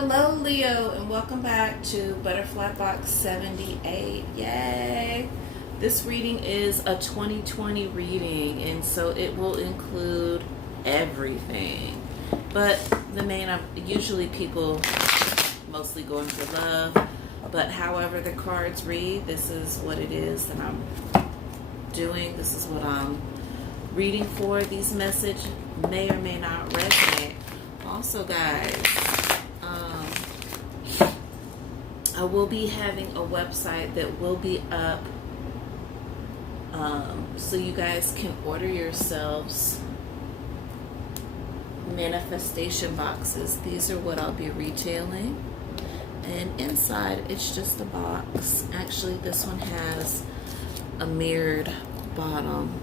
Hello, Leo, and welcome back to Butterfly Box 78. Yay! This reading is a 2020 reading, and so it will include everything. But the main, usually people mostly going for love, but however the cards read, this is what it is that I'm doing. This is what I'm reading for. These messages may or may not resonate. Also, guys, I will be having a website that will be up so you guys can order yourselves manifestation boxes. These are what I'll be retailing. And inside, it's just a box. Actually, this one has a mirrored bottom.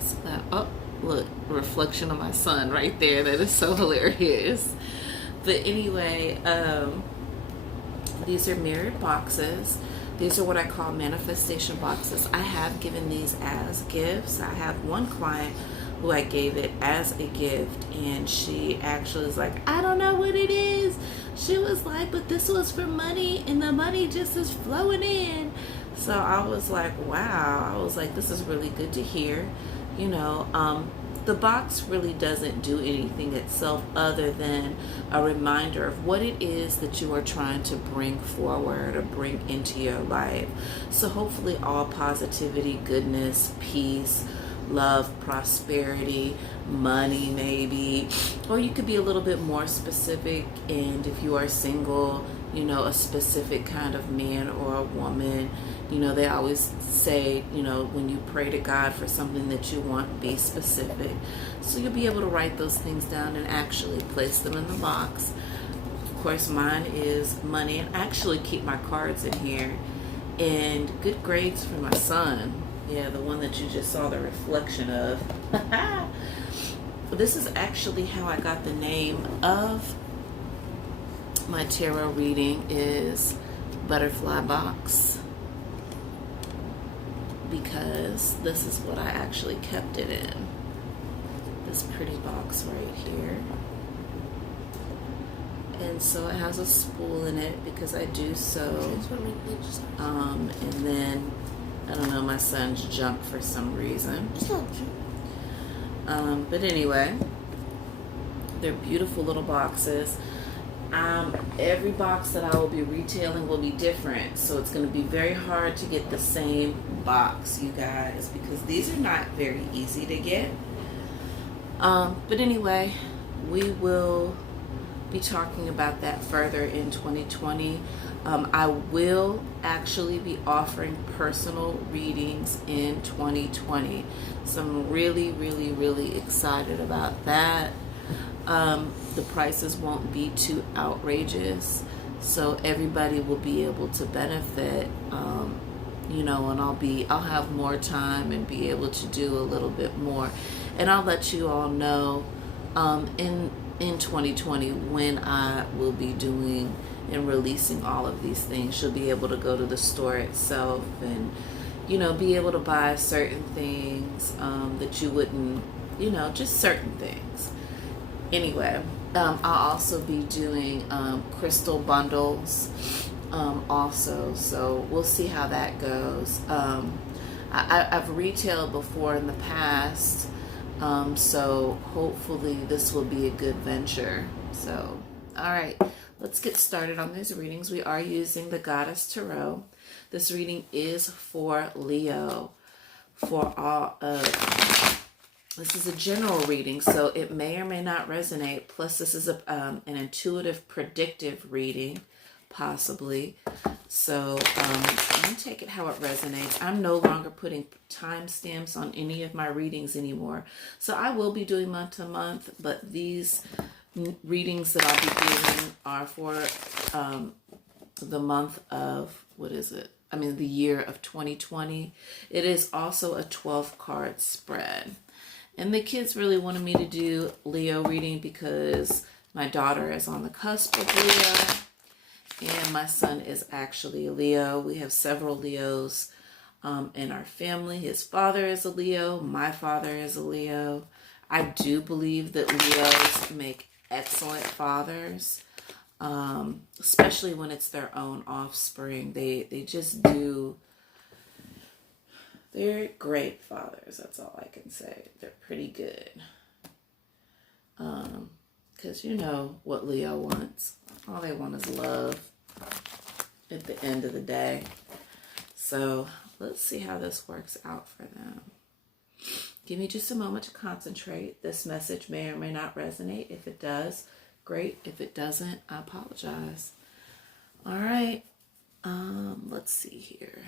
So that, oh, look, reflection of my son right there. That is so hilarious. But anyway, these are mirrored boxes. These are what I call manifestation boxes. I have given these as gifts. I have one client who I gave it as a gift, and she actually is like, I don't know what it is. She was like, but this was for money, and the money just is flowing in. So I was like, wow. I was like, this is really good to hear. You know, the box really doesn't do anything itself other than a reminder of what it is that you are trying to bring forward or bring into your life. So hopefully all positivity, goodness, peace, love, prosperity, money maybe, or you could be a little bit more specific. And if you are single, you know, a specific kind of man or a woman. You know, they always say, you know, when you pray to God for something that you want, be specific. So you'll be able to write those things down and actually place them in the box. Of course, mine is money, and I actually keep my cards in here. And good grades for my son. Yeah, the one that you just saw the reflection of. This is actually how I got the name of my tarot reading, is Butterfly Box, because this is what I actually kept it in. This pretty box right here. And so it has a spool in it because I do sew. And then, I don't know, my son's jumped for some reason. But anyway, they're beautiful little boxes. Every box that I will be retailing will be different, so it's going to be very hard to get the same box, you guys, because these are not very easy to get. But anyway, we will be talking about that further in 2020. I will actually be offering personal readings in 2020, so I'm really, really, really excited about that. The prices won't be too outrageous, so everybody will be able to benefit, you know, and I'll have more time and be able to do a little bit more, and I'll let you all know in 2020 when I will be doing and releasing all of these things. You'll be able to go to the store itself and, you know, be able to buy certain things that you wouldn't, you know, just certain things. Anyway, I'll also be doing crystal bundles also, so we'll see how that goes. I've retailed before in the past, so hopefully this will be a good venture. So, all right, let's get started on these readings. We are using the Goddess Tarot. This reading is for Leo, for all of... This is a general reading, so it may or may not resonate. Plus, this is an intuitive, predictive reading, possibly. So, I'm going to take it how it resonates. I'm no longer putting timestamps on any of my readings anymore. So, I will be doing month to month, but these readings that I'll be giving are for the month of, the year of 2020. It is also a 12-card spread. And the kids really wanted me to do Leo reading because my daughter is on the cusp of Leo and my son is actually a Leo. We have several Leos in our family. His father is a Leo. My father is a Leo. I do believe that Leos make excellent fathers, especially when it's their own offspring. They just do. They're great fathers. That's all I can say. They're pretty good. Because you know what Leo wants. All they want is love at the end of the day. So let's see how this works out for them. Give me just a moment to concentrate. This message may or may not resonate. If it does, great. If it doesn't, I apologize. All right. Let's see here.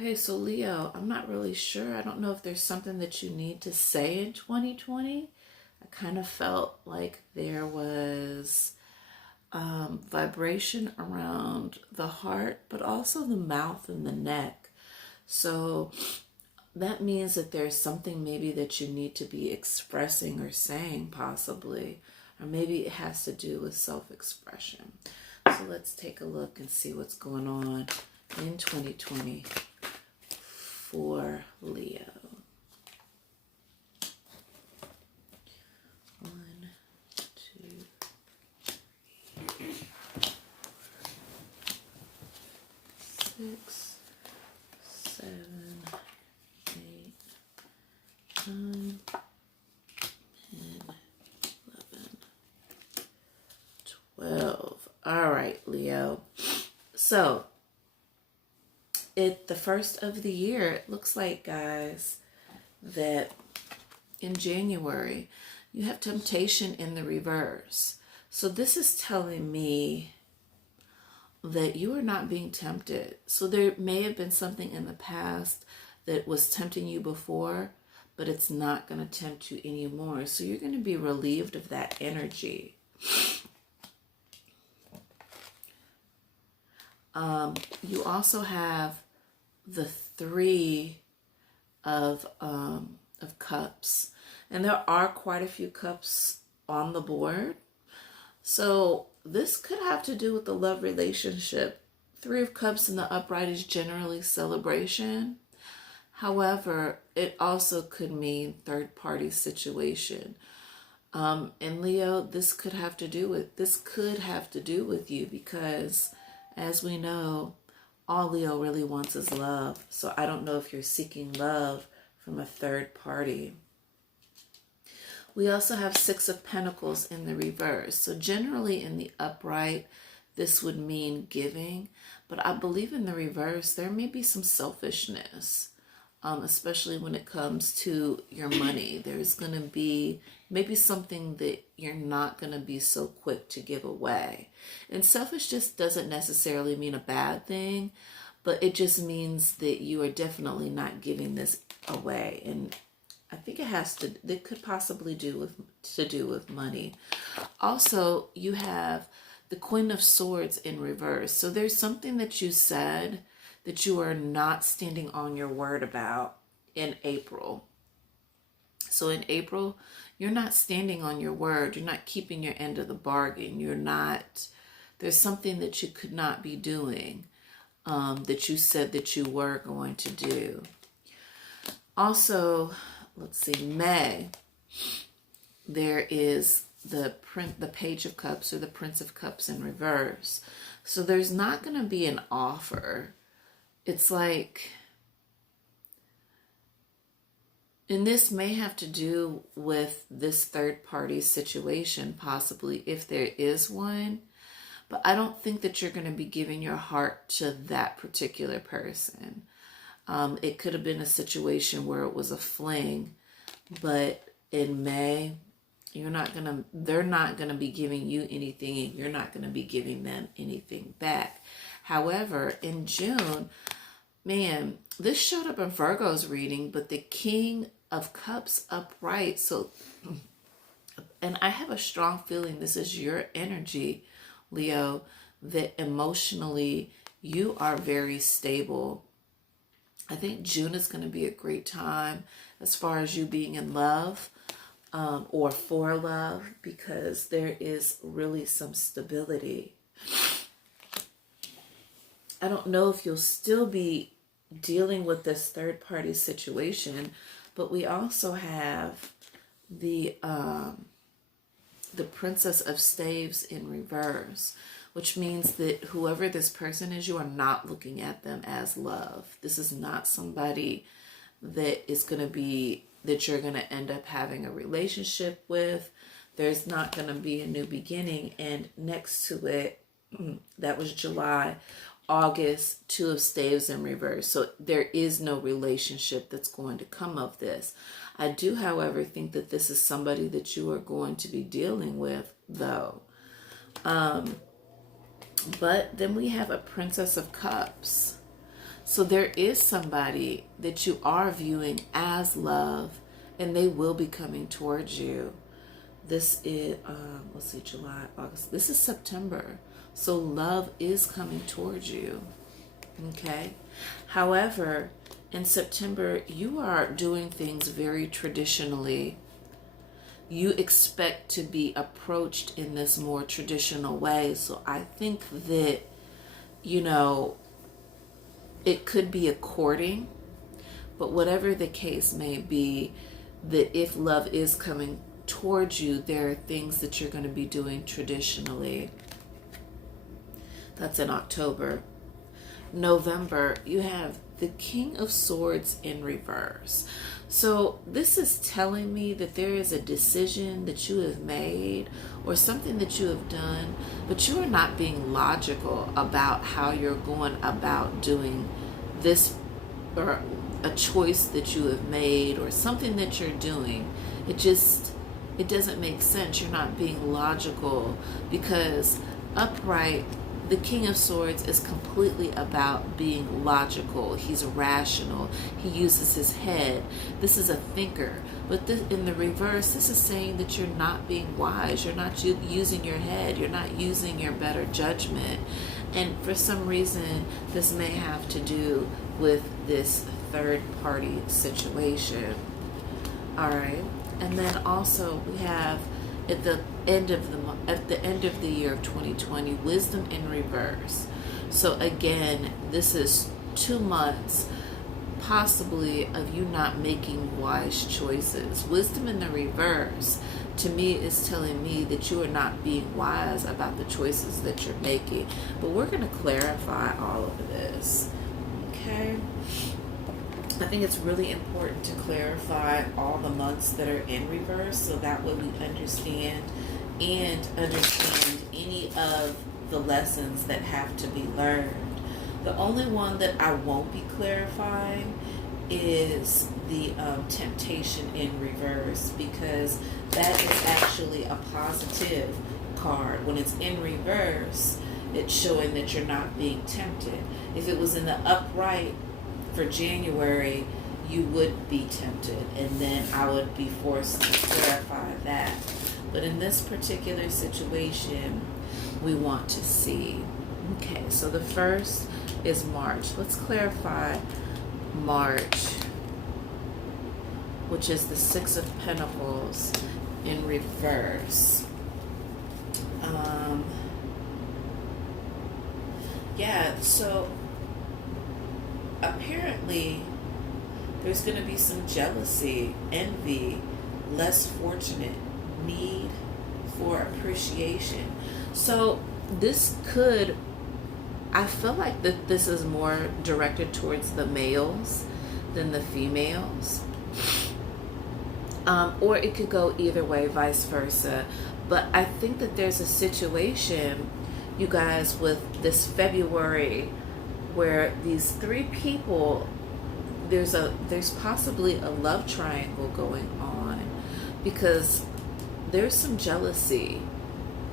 Okay, so Leo, I'm not really sure. I don't know if there's something that you need to say in 2020. I kind of felt like there was vibration around the heart, but also the mouth and the neck. So that means that there's something maybe that you need to be expressing or saying possibly, or maybe it has to do with self-expression. So let's take a look and see what's going on in 2020 for Leo. 1, 2, 3, 6, 7, 8, 9, 10, 11, 12. All right, Leo. So, the first of the year, it looks like, guys, that in January, you have temptation in the reverse. So this is telling me that you are not being tempted. So there may have been something in the past that was tempting you before, but it's not going to tempt you anymore. So you're going to be relieved of that energy. You also have the 3 of cups, and there are quite a few cups on the board. So this could have to do with the love relationship. 3 of cups in the upright is generally celebration. However, it also could mean third party situation. And Leo, this could have to do with you, because as we know, all Leo really wants is love. So I don't know if you're seeking love from a third party. We also have 6 of Pentacles in the reverse. So generally in the upright, this would mean giving. But I believe in the reverse, there may be some selfishness, especially when it comes to your money. There's going to be maybe something that you're not going to be so quick to give away. And selfish just doesn't necessarily mean a bad thing, but it just means that you are definitely not giving this away. And I think it could possibly do with money. Also, you have the Queen of Swords in reverse. So there's something that you said that you are not standing on your word about in April. So in April, you're not standing on your word. You're not keeping your end of the bargain. There's something that you could not be doing, that you said that you were going to do. Also, let's see, May, there is the Page of Cups, or the Prince of Cups in reverse. So there's not going to be an offer. It's like, and this may have to do with this third party situation, possibly, if there is one. But I don't think that you're going to be giving your heart to that particular person. It could have been a situation where it was a fling, but in May, they're not going to be giving you anything, and you're not going to be giving them anything back. However, in June, man, this showed up in Virgo's reading, but the King of Cups upright. So, and I have a strong feeling this is your energy, Leo, that emotionally you are very stable. I think June is going to be a great time as far as you being in love. or for love, because there is really some stability. I don't know if you'll still be dealing with this third party situation, but we also have the Princess of Staves in reverse, which means that whoever this person is, you are not looking at them as love. This is not somebody that is going to be, that you're going to end up having a relationship with. There's not going to be a new beginning. And next to it, that was July, August, Two of Staves in reverse. So there is no relationship that's going to come of this. I do, however, think that this is somebody that you are going to be dealing with, though. But then we have a Princess of Cups. So there is somebody that you are viewing as love, and they will be coming towards you. This is, let's see, July, August. This is September. So love is coming towards you. Okay. However, in September, you are doing things very traditionally. You expect to be approached in this more traditional way. So I think that, you know, it could be a courting, but whatever the case may be, that if love is coming towards you, there are things that you're going to be doing traditionally. That's in October. November, you have the King of Swords in reverse. So this is telling me that there is a decision that you have made or something that you have done, but you are not being logical about how you're going about doing this, or a choice that you have made or something that you're doing. It doesn't make sense. You're not being logical, because upright, the King of Swords is completely about being logical. He's rational. He uses his head. This is a thinker. But in the reverse, this is saying that you're not being wise. You're not using your head. You're not using your better judgment. And for some reason, this may have to do with this third party situation. All right. And then also we have at the end of the year of 2020, wisdom in reverse. So again, this is 2 months possibly of you not making wise choices. Wisdom in the reverse to me is telling me that you are not being wise about the choices that you're making. But we're going to clarify all of this. Okay? I think it's really important to clarify all the months that are in reverse, so that way we understand any of the lessons that have to be learned. The only one that I won't be clarifying is the temptation in reverse, because that is actually a positive card. When it's in reverse, it's showing that you're not being tempted. If it was in the upright for January, you would be tempted, and then I would be forced to clarify that. But in this particular situation, we want to see. Okay, so the first is March. Let's clarify March, which is the Six of Pentacles in reverse. So apparently there's going to be some jealousy, envy, less fortunate, need for appreciation. So this could, I feel like that this is more directed towards the males than the females. Or it could go either way, vice versa. But I think that there's a situation, you guys, with this February where these 3 people, there's possibly a love triangle going on, because there's some jealousy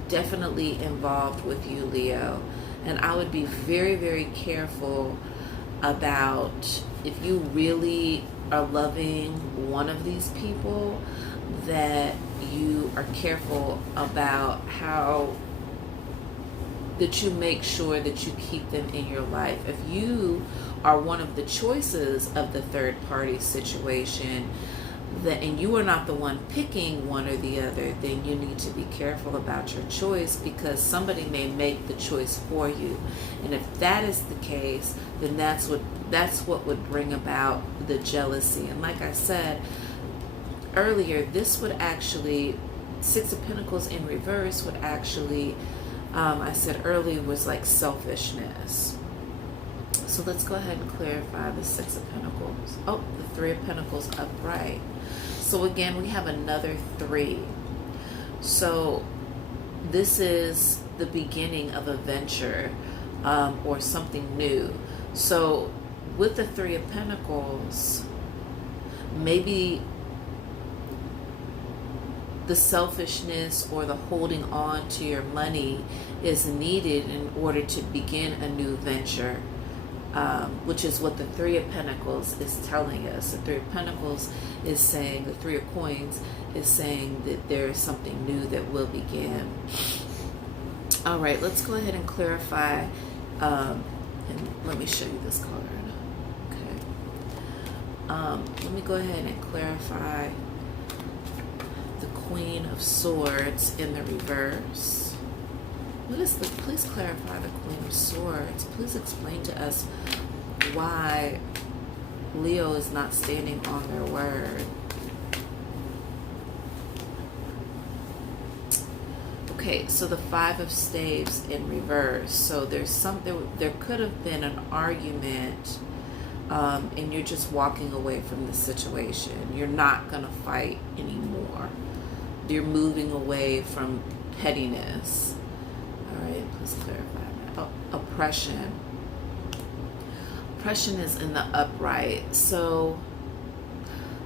definitely involved with you, Leo. And I would be very, very careful about, if you really are loving one of these people, that you are careful about how that you make sure that you keep them in your life. If you are one of the choices of the third party situation, that, and you are not the one picking one or the other, then you need to be careful about your choice, because somebody may make the choice for you. And if that is the case, then that's what would bring about the jealousy. And like I said earlier, this would actually, Six of Pentacles in reverse would actually, I said earlier, was like selfishness. So let's go ahead and clarify the Six of Pentacles. Oh, the Three of Pentacles upright. So again, we have another 3. So this is the beginning of a venture, or something new. So with the Three of Pentacles, maybe the selfishness or the holding on to your money is needed in order to begin a new venture, which is what the Three of Pentacles is telling us. The Three of Pentacles is saying, the Three of Coins is saying that there is something new that will begin. All right, let's go ahead and clarify, and let me show you this card. Okay. Let me go ahead and clarify the Queen of Swords in the reverse. What is the, please clarify the Queen of Swords. Please explain to us why Leo is not standing on their word. Okay, so the Five of Staves in reverse. So there's something, there could have been an argument, and you're just walking away from the situation. You're not going to fight anymore. You're moving away from pettiness. All right, please clarify that. Oh, oppression. Oppression is in the upright. So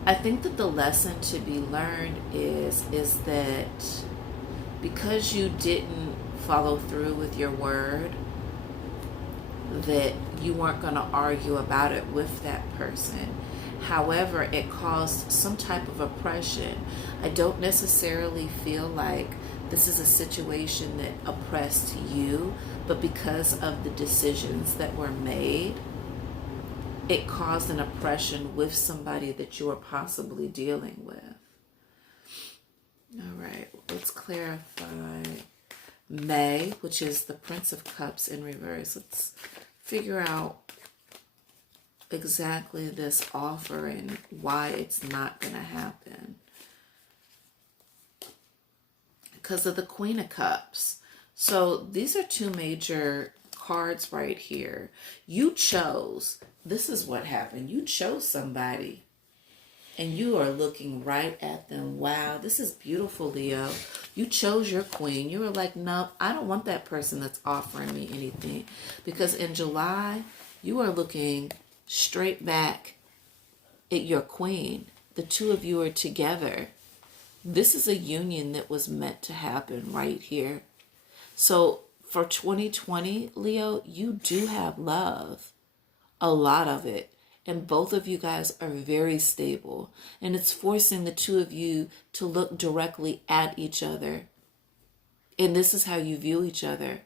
I think that the lesson to be learned is that because you didn't follow through with your word, that you weren't going to argue about it with that person. However, it caused some type of oppression. I don't necessarily feel like this is a situation that oppressed you, but because of the decisions that were made, it caused an oppression with somebody that you are possibly dealing with. All right, let's clarify May, which is the Prince of Cups in reverse. Let's figure out exactly this offer and why it's not going to happen. Because of the Queen of Cups. So these are two major cards right here. You chose, this is what happened. You chose somebody and you are looking right at them. Wow, this is beautiful, Leo. You chose your queen. You were like, no, I don't want that person that's offering me anything. Because in July, you are looking straight back at your queen. The two of you are together. This is a union that was meant to happen right here. So for 2020, Leo, you do have love. A lot of it. And both of you guys are very stable. And it's forcing the two of you to look directly at each other. And this is how you view each other.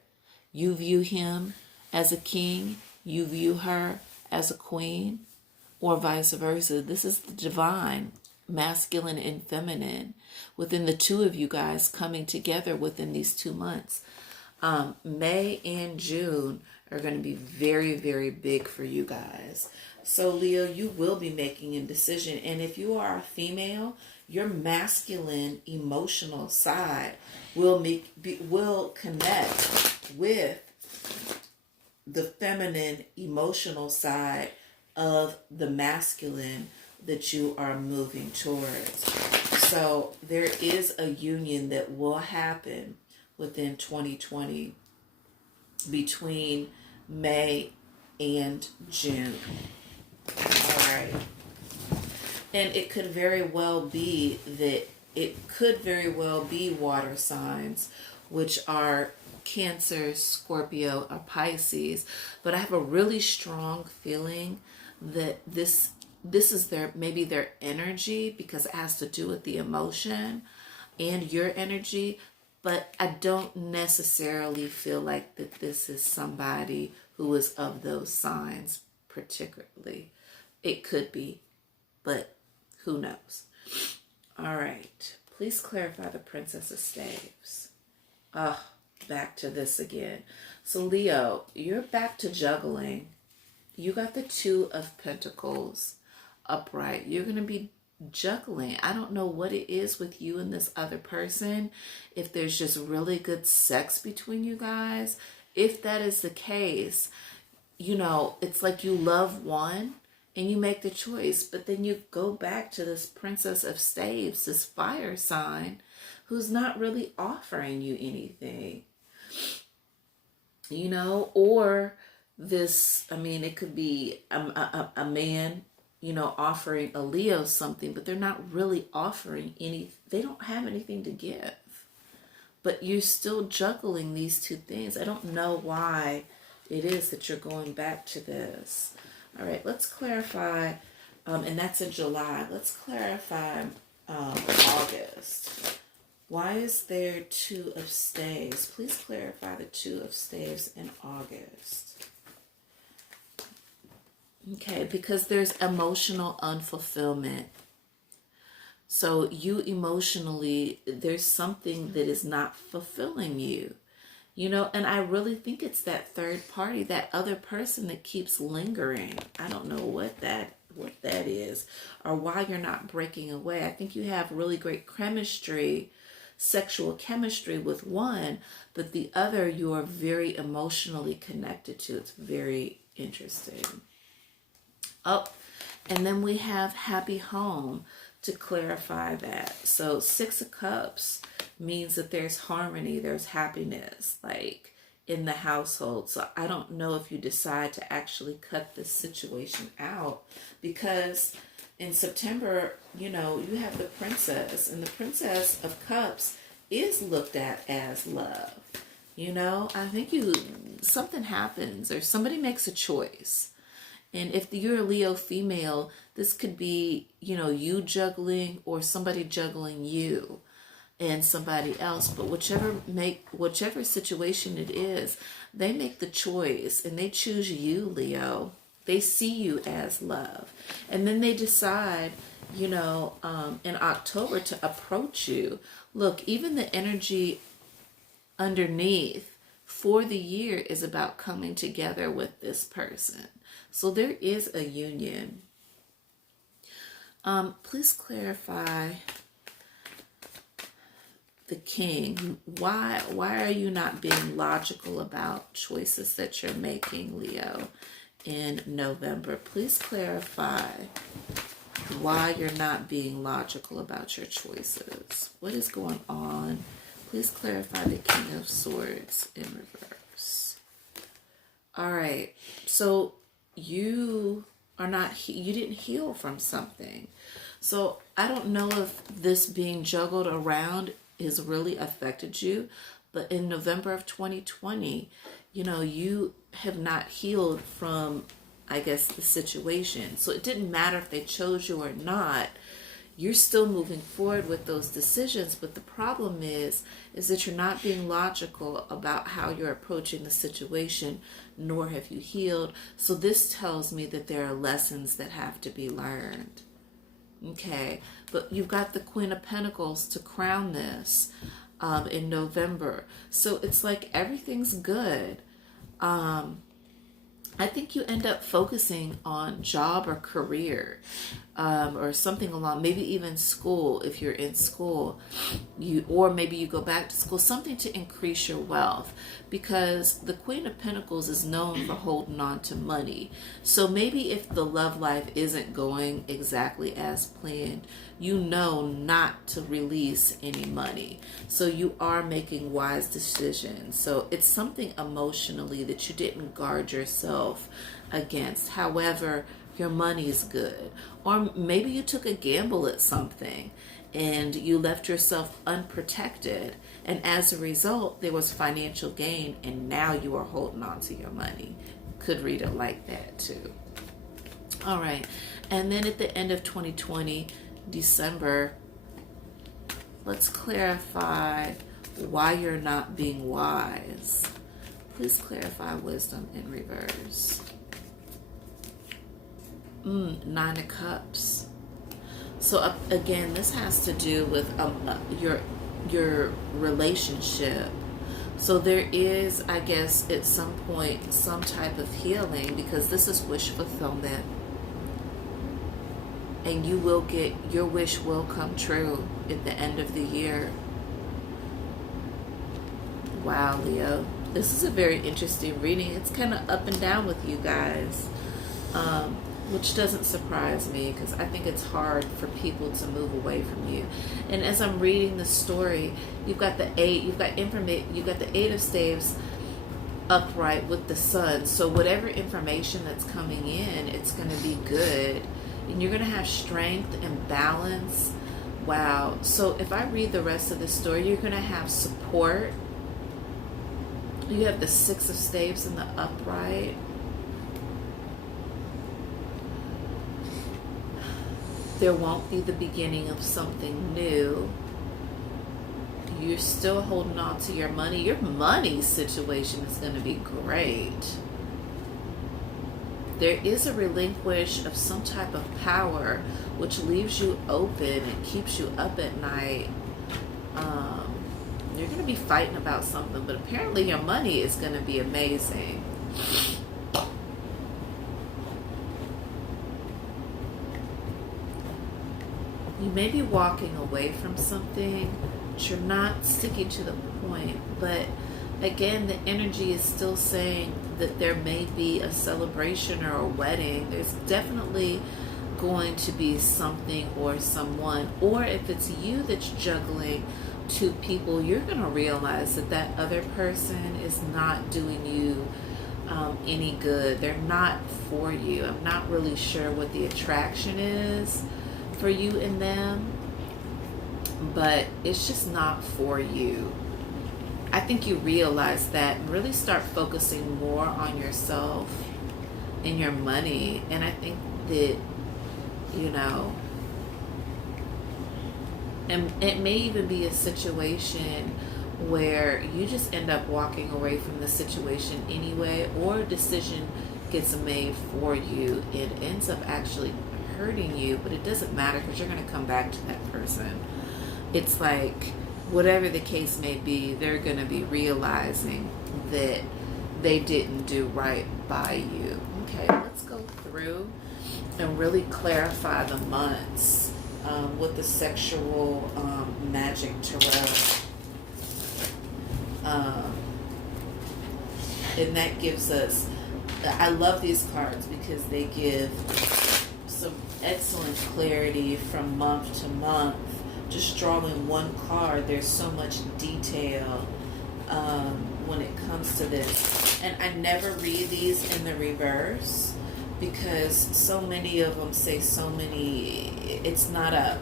You view him as a king. You view her as a queen. Or vice versa. This is the divine, masculine and feminine, within the two of you guys coming together within these 2 months. May and June are going to be very, very big for you guys. So Leo, you will be making a decision. And if you are a female, your masculine emotional side will connect with the feminine emotional side of the masculine that you are moving towards. So there is a union that will happen within 2020 between May and June. All right. And it could very well be that it could very well be water signs, which are Cancer, Scorpio, or Pisces. But I have a really strong feeling that this is maybe their energy, because it has to do with the emotion and your energy. But I don't necessarily feel like that this is somebody who is of those signs particularly. It could be, but who knows? All right. Please clarify the Princess of Staves. Oh, back to this again. So Leo, you're back to juggling. You got the Two of Pentacles upright. You're going to be juggling. I don't know what it is with you and this other person. If there's just really good sex between you guys. If that is the case, you know, it's like you love one and you make the choice, but then you go back to this Princess of Staves, this fire sign, who's not really offering you anything, you know, or this, I mean, it could be a man, you know, offering a Leo something, but they're not really offering any, they don't have anything to give, but you're still juggling these two things. I don't know why it is that you're going back to this. All right, let's clarify, and that's in July. Let's clarify August. Why is there Two of Staves? Please clarify the Two of Staves in August. Okay, because there's emotional unfulfillment. So you emotionally, there's something that is not fulfilling you. You know, and I really think it's that third party, that other person that keeps lingering. I don't know what that is, or why you're not breaking away. I think you have really great chemistry, sexual chemistry with one, but the other you are very emotionally connected to. It's very interesting. Oh, and then we have happy home to clarify that. So Six of Cups means that there's harmony, there's happiness, like in the household. So I don't know if you decide to actually cut this situation out, because in September, you know, you have the Princess, and the Princess of Cups is looked at as love. You know, I think something happens or somebody makes a choice. And if you're a Leo female, this could be, you know, you juggling or somebody juggling you and somebody else. But whichever situation it is, they make the choice and they choose you, Leo. They see you as love. And then they decide, you know, in October to approach you. Look, even the energy underneath for the year is about coming together with this person. So there is a union. Please clarify the King. Why are you not being logical about choices that you're making, Leo, in November? Please clarify why you're not being logical about your choices. What is going on? Please clarify the King of Swords in reverse. All right. So you didn't heal from something. So I don't know if this being juggled around has really affected you, but in November of 2020, you know, you have not healed from, I guess, the situation. So it didn't matter if they chose you or not. You're still moving forward with those decisions, but the problem is that you're not being logical about how you're approaching the situation, nor have you healed. So this tells me that there are lessons that have to be learned. Okay, but you've got the Queen of Pentacles to crown this in November. So it's like everything's good. I think you end up focusing on job or career, or something along, maybe even school if you're in school, or maybe you go back to school, something to increase your wealth, because the Queen of Pentacles is known for holding on to money. So maybe if the love life isn't going exactly as planned, you know not to release any money. So you are making wise decisions. So it's something emotionally that you didn't guard yourself against. However, your money is good. Or maybe you took a gamble at something and you left yourself unprotected, and as a result there was financial gain, and now you are holding on to your money. Could read it like that too. All right, and then at the end of 2020, December, let's clarify why you're not being wise. Please clarify wisdom in reverse. Nine of Cups. So again, this has to do with your relationship. So there is, I guess, at some point, some type of healing, because this is wish fulfillment, and you will get, your wish will come true at the end of the year. Wow, Leo, this is a very interesting reading. It's kind of up and down with you guys. Which doesn't surprise me, because I think it's hard for people to move away from you. And as I'm reading the story, you've got the eight, you've got the Eight of Staves upright with the Sun. So whatever information that's coming in, it's going to be good, and you're going to have strength and balance. Wow. So if I read the rest of the story, you're going to have support. You have the Six of Staves in the upright. There won't be the beginning of something new. You're still holding on to your money. Your money situation is going to be great. There is a relinquish of some type of power, which leaves you open and keeps you up at night. You're going to be fighting about something, but apparently your money is going to be amazing. You may be walking away from something, but you're not sticking to the point. But again, the energy is still saying that there may be a celebration or a wedding. There's definitely going to be something or someone. Or if it's you that's juggling two people, you're going to realize that that other person is not doing you any good. They're not for you. I'm not really sure what the attraction is for you and them, but it's just not for you. I think you realize that and really start focusing more on yourself and your money. And I think that, you know, and it may even be a situation where you just end up walking away from the situation anyway, or a decision gets made for you. It ends up actually hurting you, but it doesn't matter, because you're going to come back to that person. It's like, whatever the case may be, they're going to be realizing that they didn't do right by you. Okay, let's go through and really clarify the months with the sexual magic tarot. And that gives us, I love these cards because they give some excellent clarity from month to month. Just drawing one card, there's so much detail when it comes to this. And I never read these in the reverse, because so many of them say so many, it's not a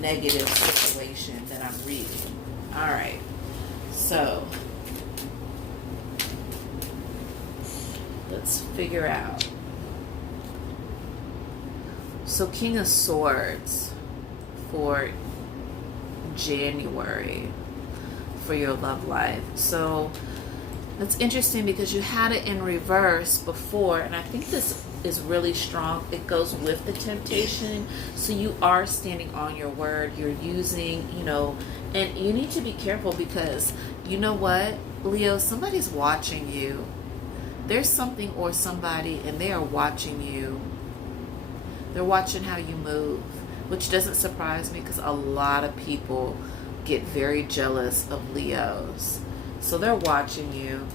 negative situation that I'm reading. All right, so let's figure out. So King of Swords for January for your love life. So that's interesting, because you had it in reverse before, and I think this is really strong. It goes with the temptation. So you are standing on your word. You're using, you know, and you need to be careful, because you know what, Leo, somebody's watching you. There's something or somebody, and they are watching you. They're watching how you move, which doesn't surprise me, because a lot of people get very jealous of Leos. So they're watching you.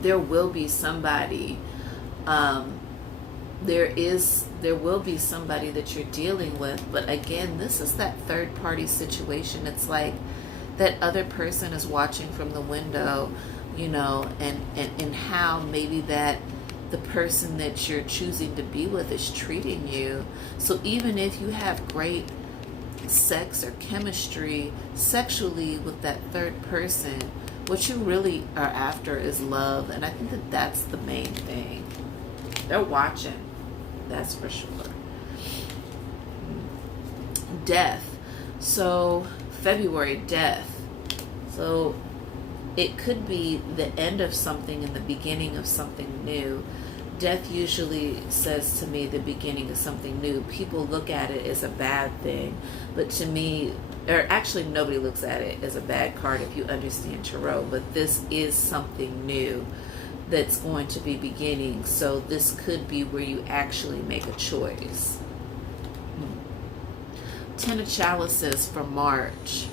There will be somebody, there will be somebody that you're dealing with. But again, this is that third party situation. It's like that other person is watching from the window, you know, and how maybe that the person that you're choosing to be with is treating you. So even if you have great sex or chemistry sexually with that third person, what you really are after is love. And I think that that's the main thing. They're watching, that's for sure. Death. So February, death. So it could be the end of something and the beginning of something new. death usually says to me the beginning of something new. People look at it as a bad thing, but to me, or actually nobody looks at it as a bad card if you understand tarot, but this is something new that's going to be beginning. So this could be where you actually make a choice. Ten of Chalices for March.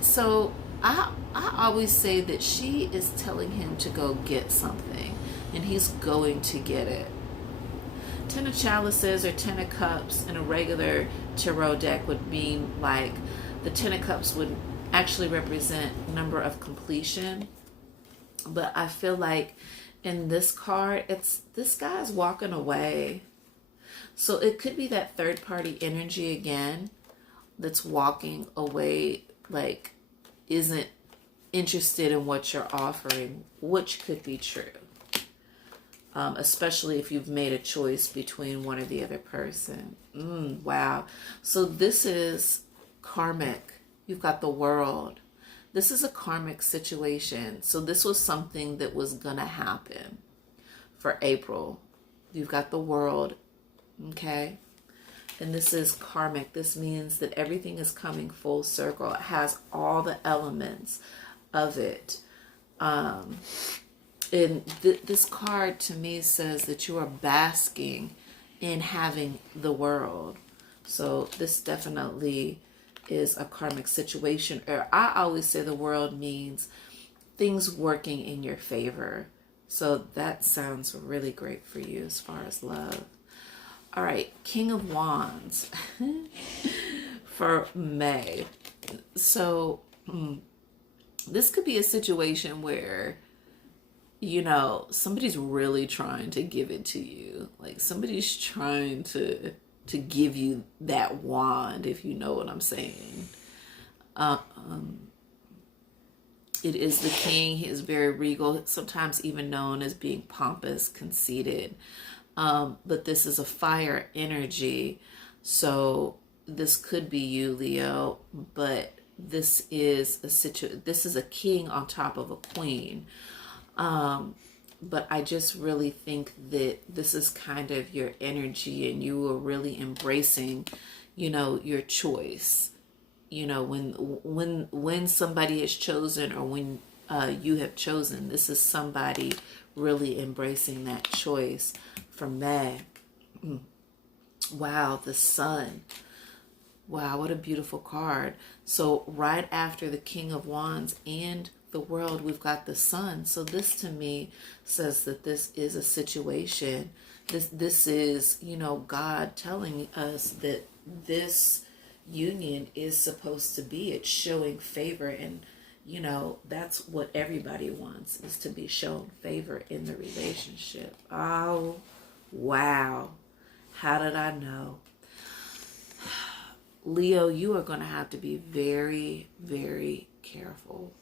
So I always say that she is telling him to go get something, and he's going to get it. Ten of Chalices or Ten of Cups in a regular tarot deck would mean like the Ten of Cups would actually represent number of completion. But I feel like in this card, it's this guy's walking away. So it could be that third party energy again that's walking away, like isn't interested in what you're offering, which could be true. Especially if you've made a choice between one or the other person. Wow. So this is karmic. You've got the World. This is a karmic situation. So this was something that was going to happen for April. You've got the World. Okay. And this is karmic. This means that everything is coming full circle. It has all the elements of it. And this card to me says that you are basking in having the World. So this definitely is a karmic situation. Or I always say the World means things working in your favor. So that sounds really great for you as far as love. All right, King of Wands for May. So this could be a situation where, you know, somebody's really trying to give it to you. Like somebody's trying to give you that wand, if you know what I'm saying. It is the king. He is very regal, sometimes even known as being pompous, conceited. But this is a fire energy. So this could be you, Leo, but this is this is a king on top of a queen. But I just really think that this is kind of your energy, and you are really embracing, you know, your choice. You know, when somebody is chosen, or when you have chosen, this is somebody really embracing that choice. For May. Wow, the Sun. Wow, what a beautiful card. So right after the King of Wands and the World, we've got the Sun. So this to me says that this is a situation. This is, you know, God telling us that this union is supposed to be. It's showing favor, and you know, that's what everybody wants, is to be shown favor in the relationship. Oh, wow. How did I know? Leo, you are going to have to be very, very careful.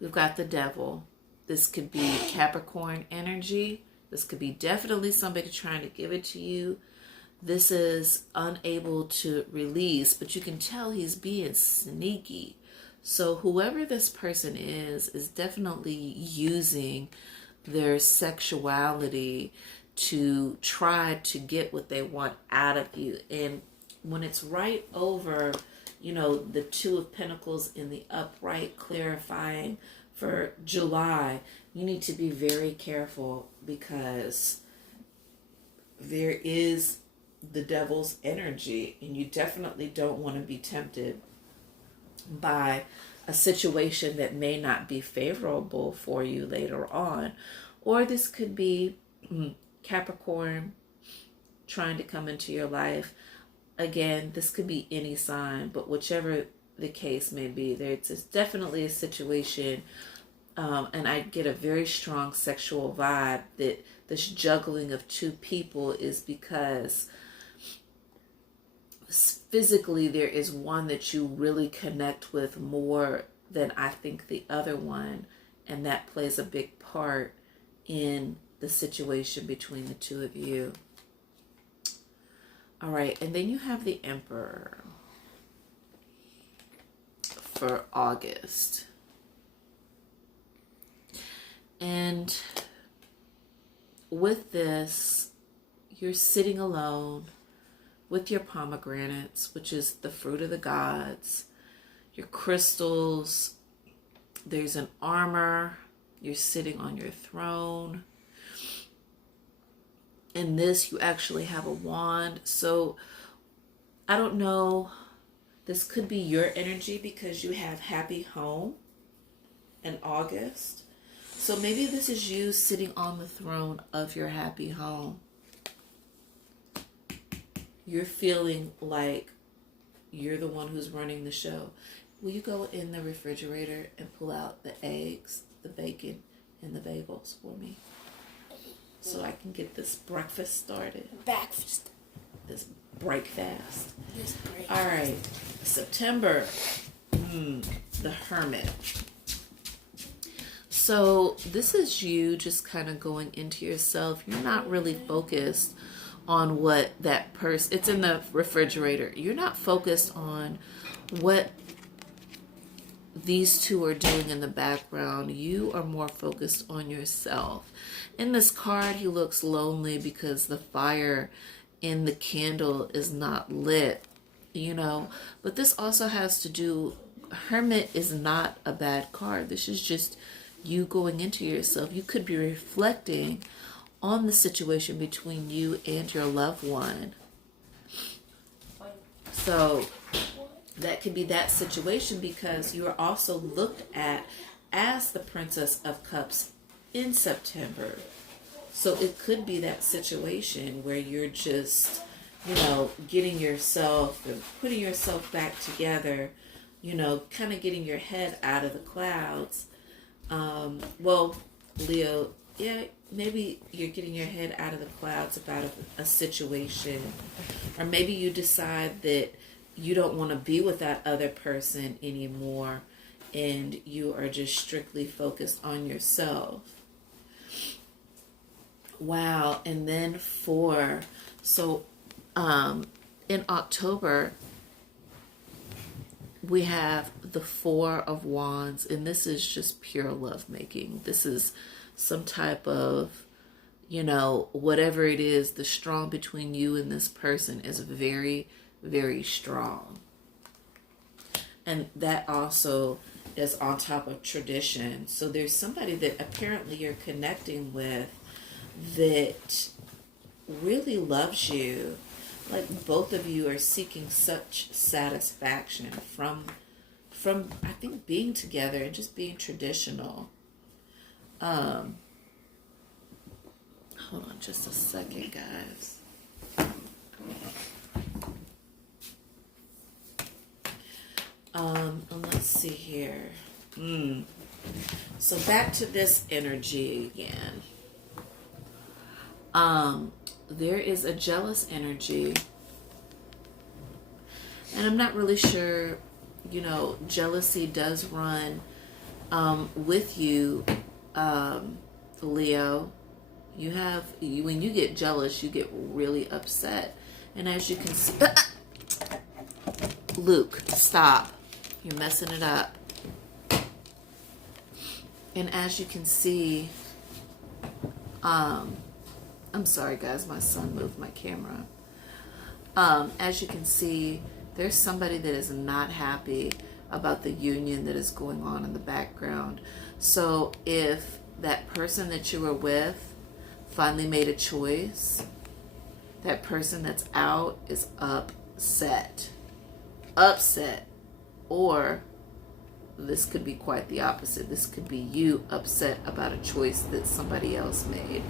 We've got the Devil. This could be Capricorn energy. This could be definitely somebody trying to give it to you. This is unable to release, but you can tell he's being sneaky. So whoever this person is definitely using their sexuality to try to get what they want out of you. And when it's right over, you know, the Two of Pentacles in the upright, clarifying for July, you need to be very careful, because there is the Devil's energy, and you definitely don't want to be tempted by a situation that may not be favorable for you later on. Or this could be Capricorn trying to come into your life. Again, this could be any sign, but whichever the case may be, there's definitely a situation, and I get a very strong sexual vibe that this juggling of two people is because physically there is one that you really connect with more than I think the other one, and that plays a big part in the situation between the two of you. All right, and then you have the Emperor for August. And with this, you're sitting alone with your pomegranates, which is the fruit of the gods, your crystals. There's an armor. You're sitting on your throne. In this, you actually have a wand. So I don't know. This could be your energy because you have happy home in August. So maybe this is you sitting on the throne of your happy home. You're feeling like you're the one who's running the show. Will you go in the refrigerator and pull out the eggs, the bacon, and the bagels for me? So I can get this breakfast started. Breakfast. This breakfast. This breakfast. All right. September. The Hermit. So this is you just kind of going into yourself. You're not really focused on what that person, it's in the refrigerator. You're not focused on what these two are doing in the background. You are more focused on yourself. In this card, he looks lonely because the fire in the candle is not lit, you know. But this also has to do, Hermit is not a bad card. This is just you going into yourself. You could be reflecting on the situation between you and your loved one. So that could be that situation because you are also looked at as the Princess of Cups in September. So it could be that situation where you're just, you know, getting yourself and putting yourself back together, you know, kind of getting your head out of the clouds. Well, Leo, yeah, maybe you're getting your head out of the clouds about a situation, or maybe you decide that you don't want to be with that other person anymore and you are just strictly focused on yourself. Wow. And then in October, we have the Four of Wands, and this is just pure lovemaking. This is some type of, you know, whatever it is, the strong between you and this person is very, very strong. And that also is on top of tradition. So there's somebody that apparently you're connecting with that really loves you. Like both of you are seeking such satisfaction from I think being together and just being traditional. Hold on just a second, guys. Let's see here. So back to this energy again. There is a jealous energy, and I'm not really sure, you know, jealousy does run with you, Leo. When you get jealous, you get really upset, and as you can see, Luke, stop, you're messing it up. And as you can see, I'm sorry guys, my son moved my camera. As you can see, there's somebody that is not happy about the union that is going on in the background. So if that person that you were with finally made a choice, that person that's out is upset. Or this could be quite the opposite. This could be you upset about a choice that somebody else made.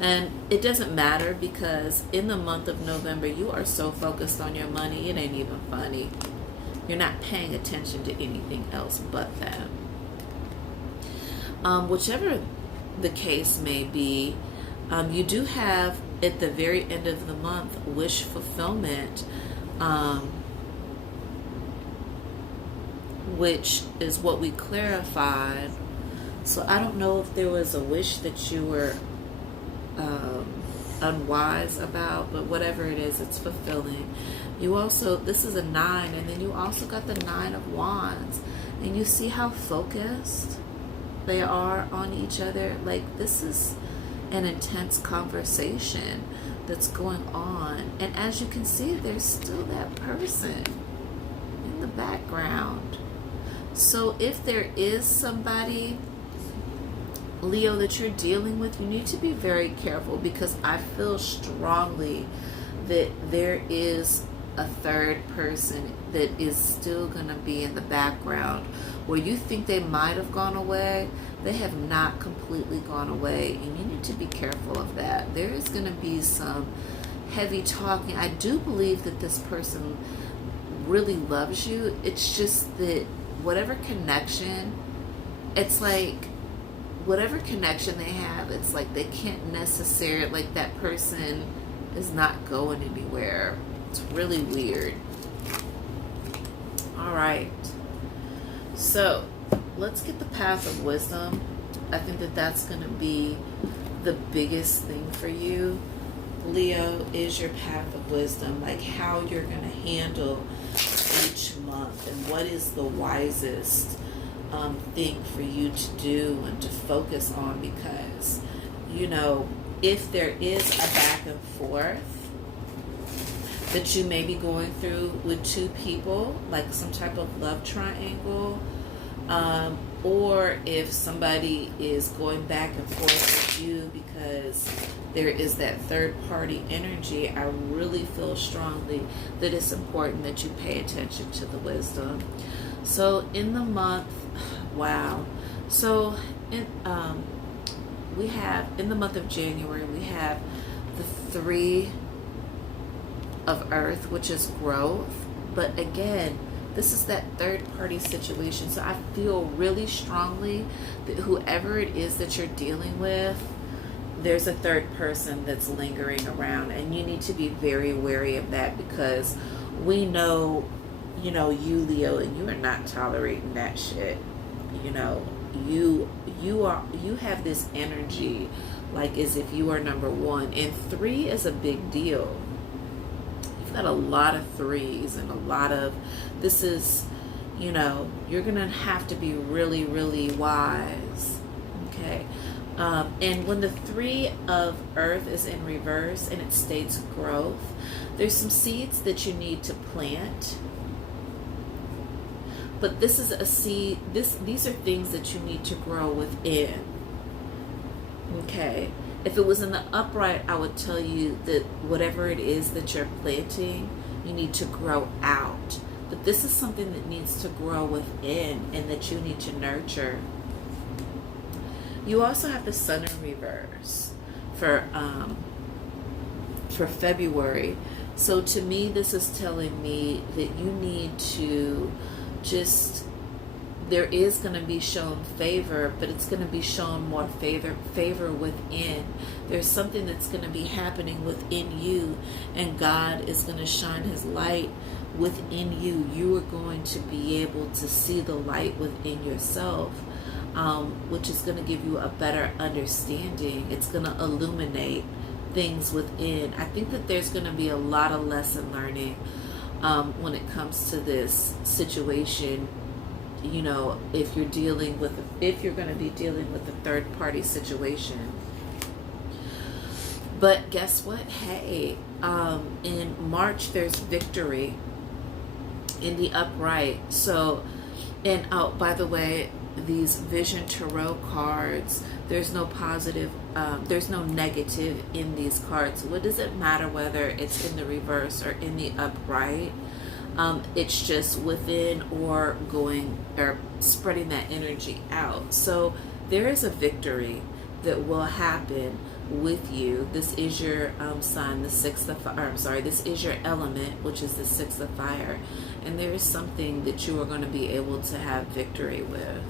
And it doesn't matter because in the month of November, you are so focused on your money, it ain't even funny. You're not paying attention to anything else but that. Whichever the case may be, you do have at the very end of the month wish fulfillment, which is what we clarified. So I don't know if there was a wish that you were unwise about, but whatever it is, it's fulfilling. You also, this is a 9, and then you also got the 9 of Wands, and you see how focused they are on each other. Like, this is an intense conversation that's going on. And as you can see, there's still that person in the background. So if there is somebody, Leo, that you're dealing with, you need to be very careful, because I feel strongly that there is a third person that is still going to be in the background. Where you think they might have gone away, they have not completely gone away, and you need to be careful of that. There is going to be some heavy talking. I do believe that this person really loves you. It's just that whatever connection, it's like whatever connection they have, it's like they can't necessarily, like, that person is not going anywhere. It's really weird. All right. So let's get the path of wisdom. I think that that's going to be the biggest thing for you, Leo, is your path of wisdom, like how you're going to handle each month and what is the wisest thing for you to do and to focus on. Because, you know, if there is a back and forth that you may be going through with two people, like some type of love triangle, or if somebody is going back and forth with you because there is that third party energy, I really feel strongly that it's important that you pay attention to the wisdom. So in the month, wow. So we have, in the month of January, we have the 3 of Earth, which is growth. But again, this is that third party situation. So I feel really strongly that whoever it is that you're dealing with, there's a third person that's lingering around, and you need to be very wary of that, because we know, you know, you, Leo, and you are not tolerating that shit. You know, you have this energy like as if you are number one, and 3 is a big deal. Got a lot of 3s and a lot of, this is, you know, you're gonna have to be really, really wise. Okay. And when the 3 of Earth is in reverse and it states growth, there's some seeds that you need to plant. But this is a seed, these are things that you need to grow within. Okay. If it was in the upright, I would tell you that whatever it is that you're planting, you need to grow out. But this is something that needs to grow within and that you need to nurture. You also have the Sun in reverse for February. So to me, this is telling me that you need to just, there is going to be shown favor, but it's going to be shown more favor within. There's something that's going to be happening within you, and God is going to shine his light within you. You are going to be able to see the light within yourself, which is going to give you a better understanding. It's going to illuminate things within. I think that there's going to be a lot of lesson learning when it comes to this situation. You know, if you're going to be dealing with a third party situation. But guess what? Hey, in March there's victory in the upright. So, and by the way, these Vision Tarot cards, there's no positive, there's no negative in these cards. What does it matter whether it's in the reverse or in the upright? It's just within or going or spreading that energy out. So there is a victory that will happen with you. This is your sign, the 6th of fire. I'm sorry, this is your element, which is the 6th of fire. And there is something that you are going to be able to have victory with.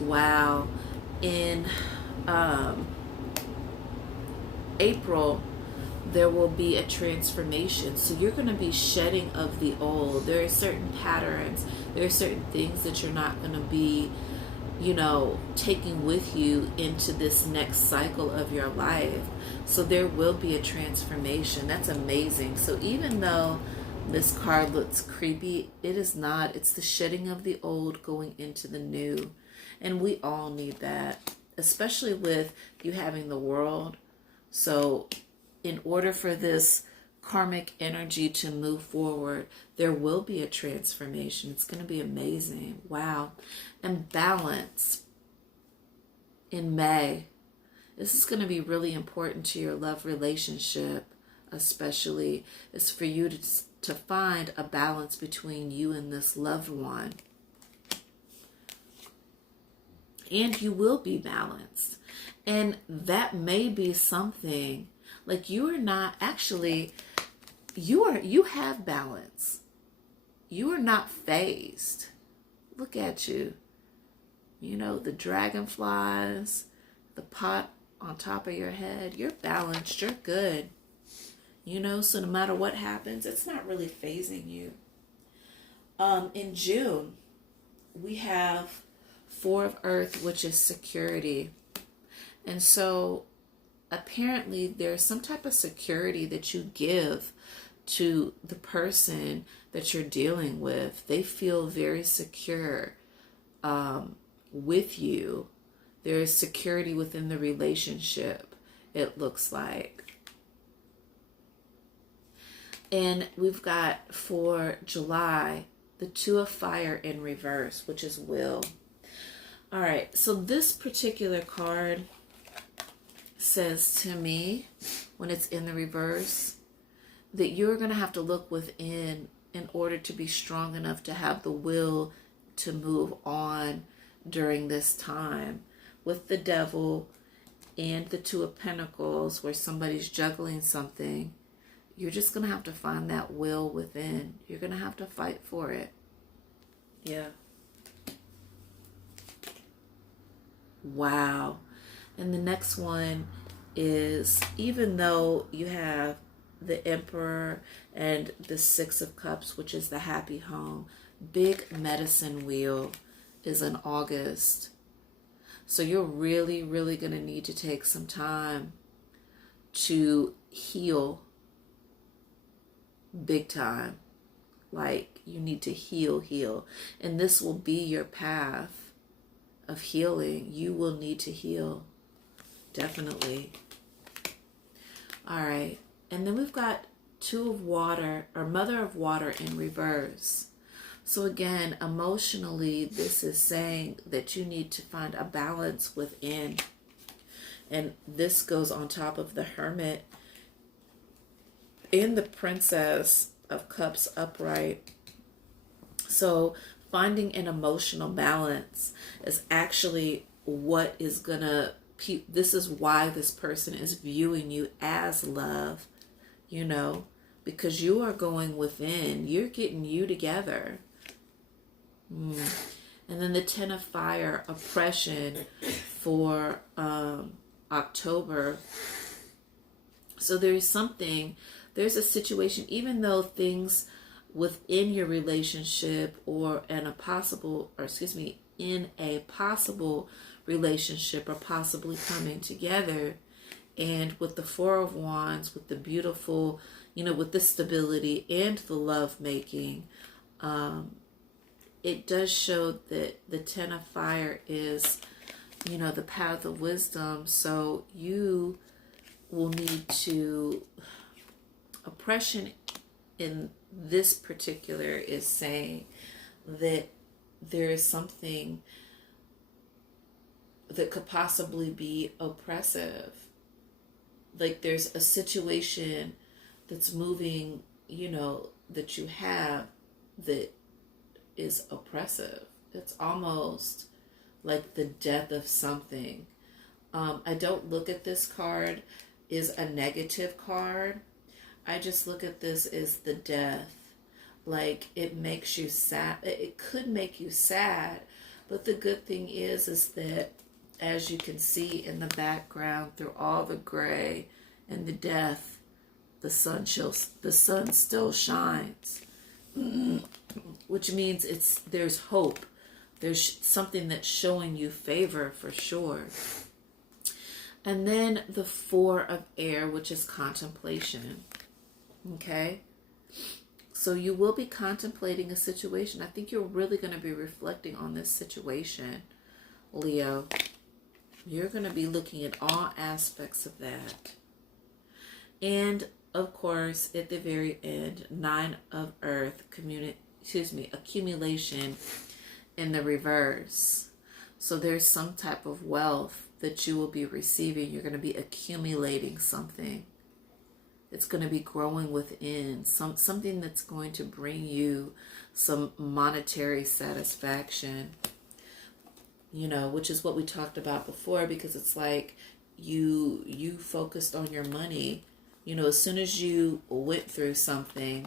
Wow. In April, there will be a transformation. So you're going to be shedding of the old. There are certain patterns. There are certain things that you're not going to be, you know, taking with you into this next cycle of your life. So there will be a transformation. That's amazing. So even though this card looks creepy, it is not. It's the shedding of the old going into the new. And we all need that, especially with you having the world. So in order for this karmic energy to move forward, there will be a transformation. It's going to be amazing. Wow. And balance in May. This is going to be really important to your love relationship, especially. Is for you to find a balance between you and this loved one. And you will be balanced. And that may be something like you are not actually, you have balance. You are not phased. Look at you. You know, the dragonflies, the pot on top of your head. You're balanced. You're good. You know, so no matter what happens, it's not really phasing you. In June, we have Four of Earth, which is security. And so apparently there's some type of security that you give to the person that you're dealing with. They feel very secure with you. There is security within the relationship, it looks like. And we've got for July, the Two of Fire in reverse, which is will. All right, so this particular card says to me, when it's in the reverse, that you're going to have to look within in order to be strong enough to have the will to move on during this time. With the Devil and the Two of Pentacles, where somebody's juggling something, you're just going to have to find that will within. You're going to have to fight for it. Yeah. Wow. And the next one is, even though you have the Emperor and the Six of Cups, which is the happy home, big medicine wheel is in August. So you're really, really going to need to take some time to heal big time. Like you need to heal. And this will be your path of healing. You will need to heal. Definitely. All right. And then we've got Two of Water, or Mother of Water in reverse. So again, emotionally, this is saying that you need to find a balance within. And this goes on top of the Hermit and the Princess of Cups upright. So finding an emotional balance is actually what is gonna, this is why this person is viewing you as love, you know, because you are going within, you're getting you together. And then the Ten of Fire, oppression for October. So there's something, there's a situation, even though things within your relationship or in a possible relationship are possibly coming together. And with the Four of Wands, with the beautiful, you know, with the stability and the love making, it does show that the Ten of Fire is, you know, the path of wisdom. So you will need to, oppression in this particular is saying that there is something that could possibly be oppressive. Like there's a situation that's moving, you know, that you have that is oppressive. It's almost like the death of something. I don't look at this card as a negative card. I just look at this as the death. Like it makes you sad. It could make you sad, but the good thing is that, as you can see in the background through all the gray and the death, the sun still shines. Which means there's hope. There's something that's showing you favor for sure. And then the Four of Air, which is contemplation. Okay? So you will be contemplating a situation. I think you're really going to be reflecting on this situation. Leo. You're going to be looking at all aspects of that. And of course, at the very end, 9 of Earth, accumulation in the reverse. So there's some type of wealth that you will be receiving. You're going to be accumulating something. It's going to be growing within, something that's going to bring you some monetary satisfaction, which is what we talked about before, because it's like you focused on your money. As soon as you went through something,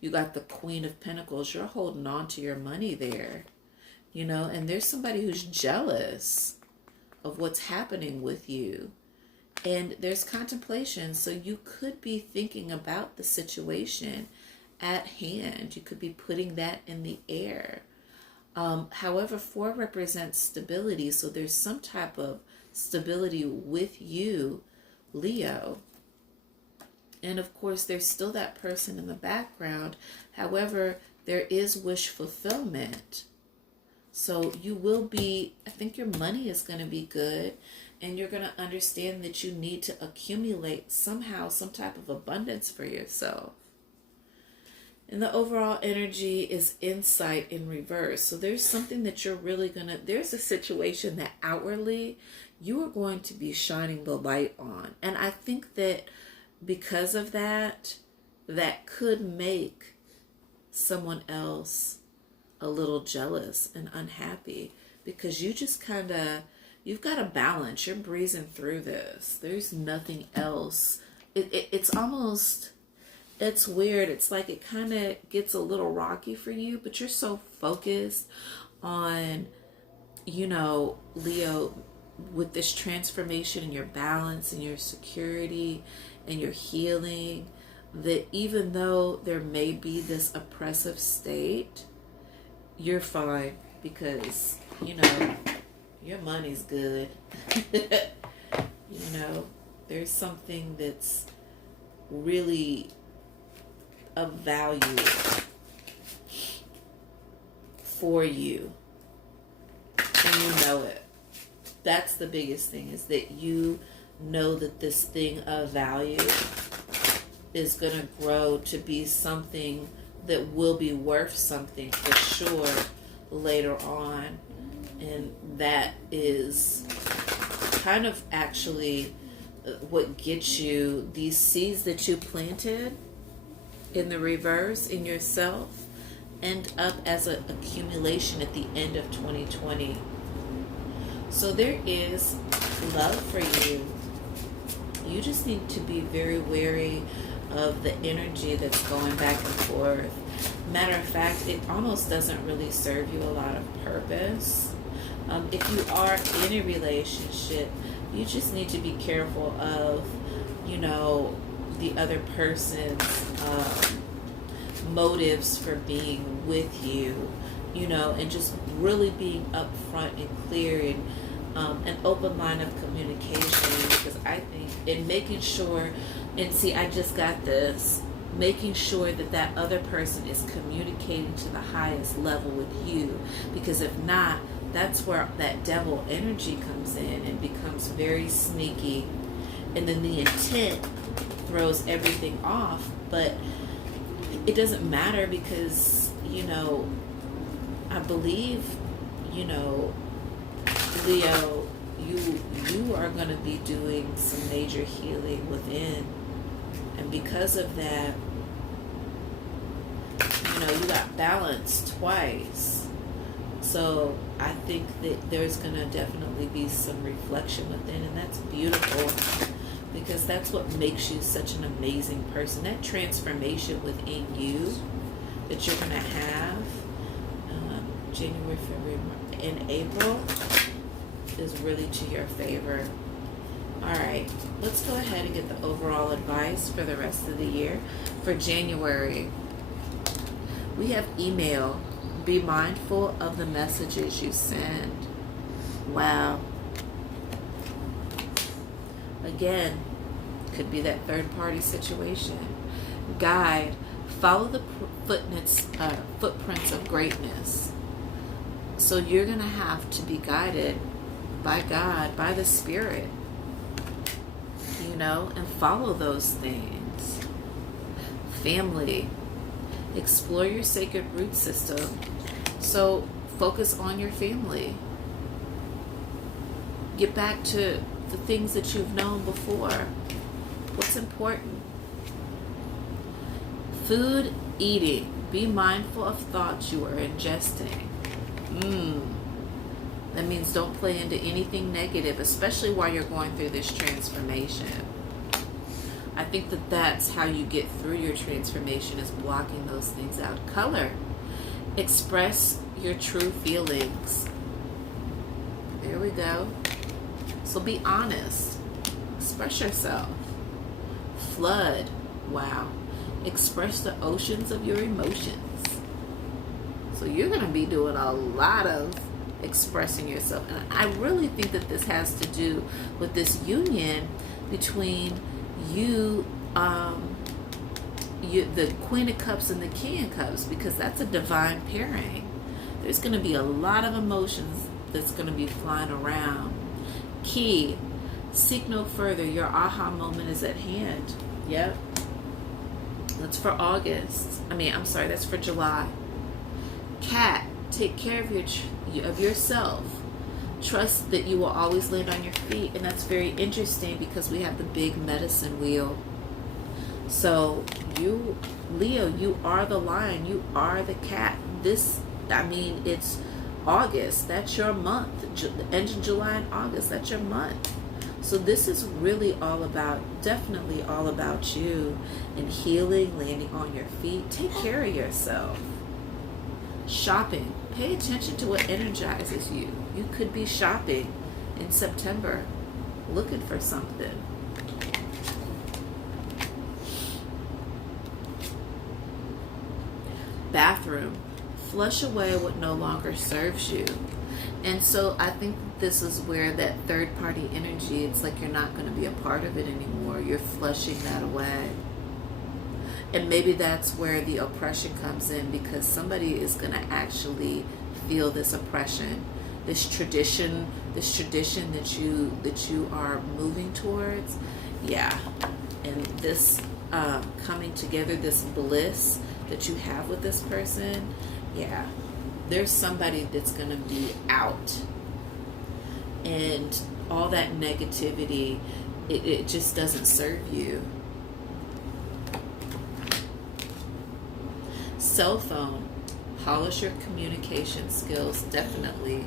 you got the Queen of Pentacles, you're holding on to your money there, and there's somebody who's jealous of what's happening with you. And there's contemplation, so you could be thinking about the situation at hand. You could be putting that in the air. However, 4 represents stability, so there's some type of stability with you, Leo. And of course, there's still that person in the background. However, there is wish fulfillment. So you will be, I think your money is going to be good. And you're going to understand that you need to accumulate somehow some type of abundance for yourself. And the overall energy is insight in reverse. So there's something that you're really there's a situation that outwardly you are going to be shining the light on. And I think that because of that, that could make someone else a little jealous and unhappy, because you just you've got a balance. You're breezing through this. There's nothing else. It's almost, it's weird. It's like it kind of gets a little rocky for you, but you're so focused on, Leo, with this transformation and your balance and your security and your healing, that even though there may be this oppressive state, you're fine, because, your money's good. There's something that's really of value for you. And you know it. That's the biggest thing, is that you know that this thing of value is going to grow to be something that will be worth something for sure later on. And that is kind of actually what gets you these seeds that you planted in the reverse in yourself end up as an accumulation at the end of 2020. So there is love for you. You just need to be very wary of the energy that's going back and forth. Matter of fact, it almost doesn't really serve you a lot of purpose. If you are in a relationship, you just need to be careful of, the other person's motives for being with you, and just really being upfront and clear, and an open line of communication, because I think in making sure, and see, I just got this, making sure that that other person is communicating to the highest level with you, because if not, that's where that devil energy comes in and becomes very sneaky, and then the intent throws everything off. But it doesn't matter, because I believe Leo, you are going to be doing some major healing within, and because of that, you got balance twice. So I think that there's going to definitely be some reflection within, and that's beautiful, because that's what makes you such an amazing person. That transformation within you that you're going to have January, February, and April is really to your favor. All right, let's go ahead and get the overall advice for the rest of the year. For January, we have email. Be mindful of the messages you send. Wow. Again, could be that third-party situation. Guide. Follow the footprints of greatness. So So you're going to have to be guided by God, by the Spirit, and follow those things. Family. Explore your sacred root system. So focus on your family. Get back to the things that you've known before. What's important? Food, eating. Be mindful of thoughts you are ingesting. That means don't play into anything negative, especially while you're going through this transformation. I think that that's how you get through your transformation, is blocking those things out. Color. Express your true feelings. There we go. So be honest. Express yourself. Flood. Wow. Express the oceans of your emotions. So you're going to be doing a lot of expressing yourself. And I really think that this has to do with this union between you, the Queen of Cups and the King of Cups, because that's a divine pairing. There's going to be a lot of emotions that's going to be flying around. Key, seek no further. Your aha moment is at hand. Yep. That's for August. That's for July. Cat, take care of yourself. Trust that you will always land on your feet. And that's very interesting because we have the big medicine wheel. So you, Leo, you are the lion. You are the cat. It's August. That's your month. The end of July and August. That's your month. So this is really definitely all about you and healing, landing on your feet. Take care of yourself. Shopping. Pay attention to what energizes you. You could be shopping in September, looking for something. Bathroom. Flush away what no longer serves you. And so I think this is where that third party energy, it's like you're not going to be a part of it anymore. You're flushing that away. And maybe that's where the oppression comes in, because somebody is going to actually feel this oppression, this tradition that you are moving towards. Yeah. And this coming together, this bliss that you have with this person. Yeah. There's somebody that's going to be out. And all that negativity, it just doesn't serve you. Cell phone. Polish your communication skills, definitely.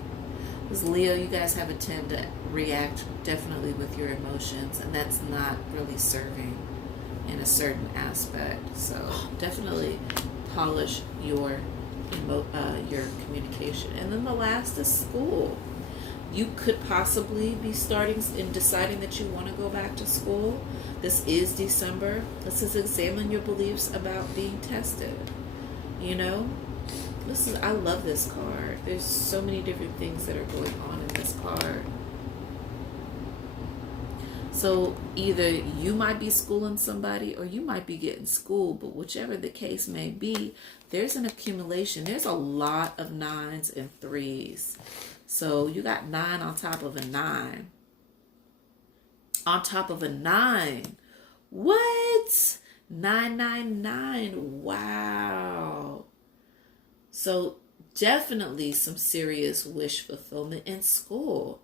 Because Leo, you guys have a tend to react definitely with your emotions, and that's not really serving in a certain aspect. So definitely polish your communication. And then the last is school. You could possibly be starting and deciding that you want to go back to school. This is December. This is examine your beliefs about being tested. I love this card. There's so many different things that are going on in this card. So either you might be schooling somebody or you might be getting schooled, but whichever the case may be, there's an accumulation. There's a lot of 9s and 3s. So you got 9 on top of a 9. On top of a 9. What? 999. Wow. So definitely some serious wish fulfillment in school.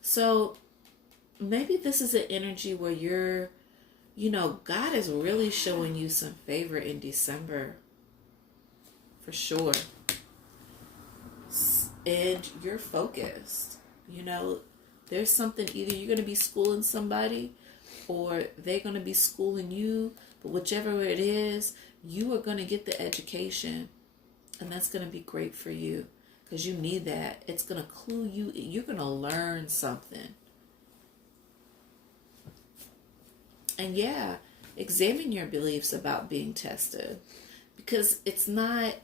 So maybe this is an energy where you're, God is really showing you some favor in December. For sure. And you're focused. There's something, either you're going to be schooling somebody or they're going to be schooling you. But whichever it is, you are going to get the education. And that's going to be great for you because you need that. It's going to clue you. You're going to learn something. And yeah, examine your beliefs about being tested, because it's not,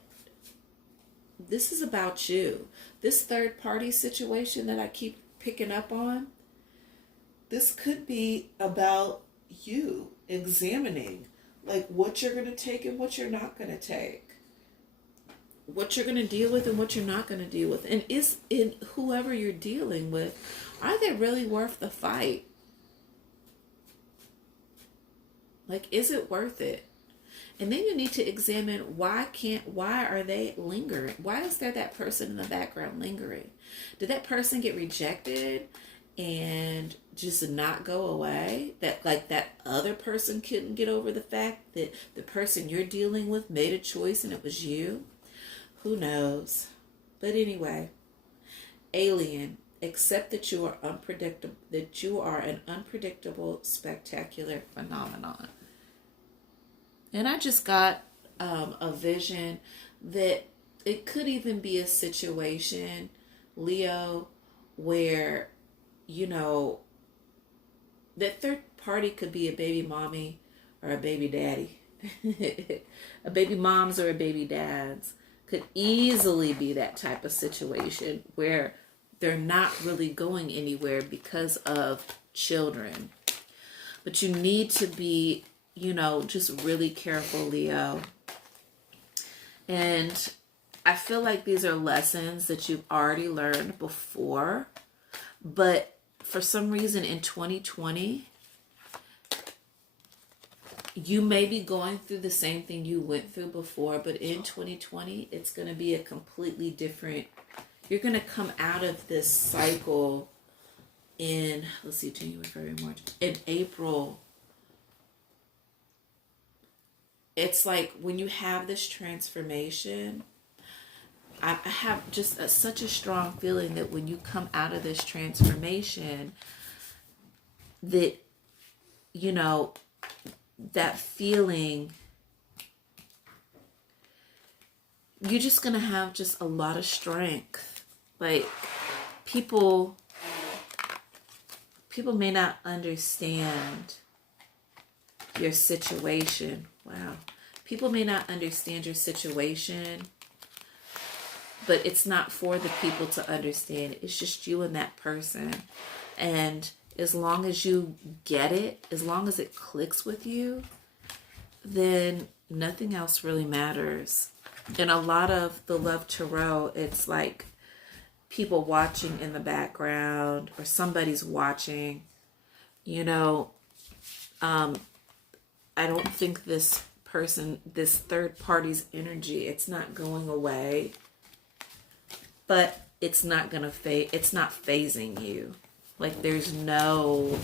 this is about you. This third party situation that I keep picking up on, this could be about you examining like what you're going to take and what you're not going to take. what you're going to deal with and what you're not going to deal with. And is in whoever you're dealing with, are they really worth the fight? Like, is it worth it? And then you need to examine why are they lingering? Why is there that person in the background lingering? Did that person get rejected and just not go away? That, like, that other person couldn't get over the fact that the person you're dealing with made a choice and it was you? Who knows? But anyway, alien, accept that you are unpredictable, that you are an unpredictable, spectacular phenomenon. And I just got a vision that it could even be a situation, Leo, where, you know, that third party could be a baby mommy or a baby daddy. A baby mom's or a baby dad's could easily be that type of situation where they're not really going anywhere because of children. But you need to be, you know, just really careful, Leo. And I feel like these are lessons that you've already learned before, but for some reason in 2020, you may be going through the same thing you went through before, but in 2020, it's going to be a completely different, you're going to come out of this cycle in, let's see, January, February, March, in April. It's like when you have this transformation, I have just such a strong feeling that when you come out of this transformation, that, you know, that feeling, you're just going to have just a lot of strength. Like, people may not understand your situation. Wow. People may not understand your situation, but it's not for the people to understand. It's just you and that person. And as long as you get it, as long as it clicks with you, then nothing else really matters. In a lot of the Love Tarot, it's like people watching in the background or somebody's watching. You know, I don't think this person, this third party's energy, it's not going away, but it's not going to fade. It's not phasing you. Like, there's no,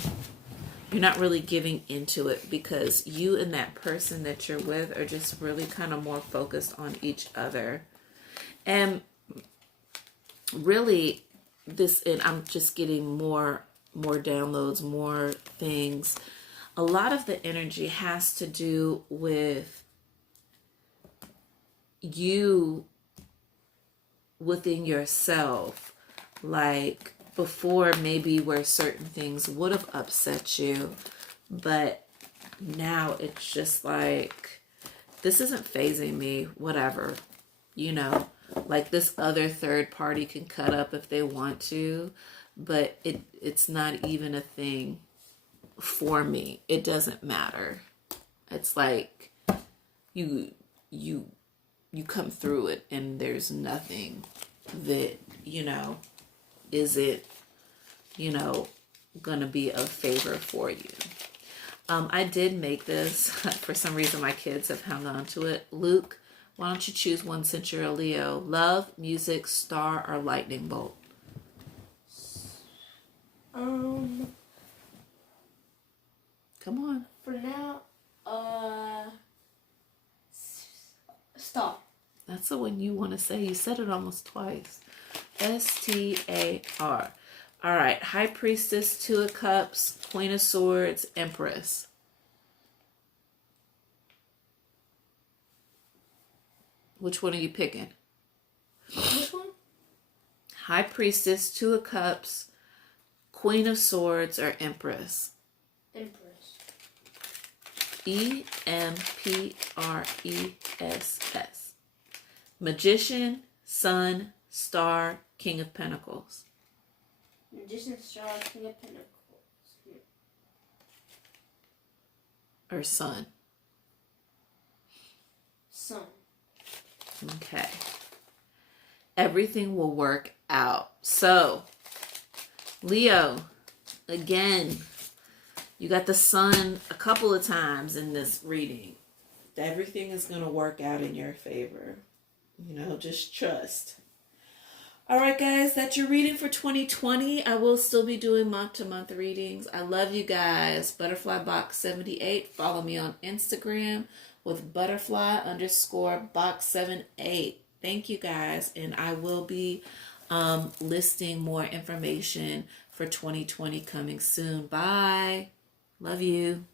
you're not really giving into it because you and that person that you're with are just really kind of more focused on each other. And really this, and I'm just getting more downloads, more things. A lot of the energy has to do with you within yourself. Like, before, maybe where certain things would have upset you, but now it's just like, this isn't phasing me, whatever, you know, like this other third party can cut up if they want to, but it's not even a thing for me. It doesn't matter. It's like you come through it and there's nothing that, you know, is it, you know, gonna be a favor for you. I did make this. For some reason, my kids have hung on to it. Luke, why don't you choose one since you're a Leo? Love, music, star, or lightning bolt? Come on. For now, star. That's the one you want to say. You said it almost twice. S-T-A-R. All right. High Priestess, Two of Cups, Queen of Swords, Empress. Which one are you picking? Which one? High Priestess, Two of Cups, Queen of Swords, or Empress? Empress. E-M-P-R-E-S-S. Magician, Sun, Star, King of Pentacles. Magician, Star, King of Pentacles. Or Sun. Sun. Okay. everything will work out. So, Leo, again, you got the sun a couple of times in this reading. Everything is going to work out in your favor. Just trust. All right, guys, that's your reading for 2020. I will still be doing month-to-month readings. I love you guys. Butterfly Box 78. Follow me on Instagram with butterfly_box 78. Thank you, guys. And I will be listing more information for 2020 coming soon. Bye. Love you.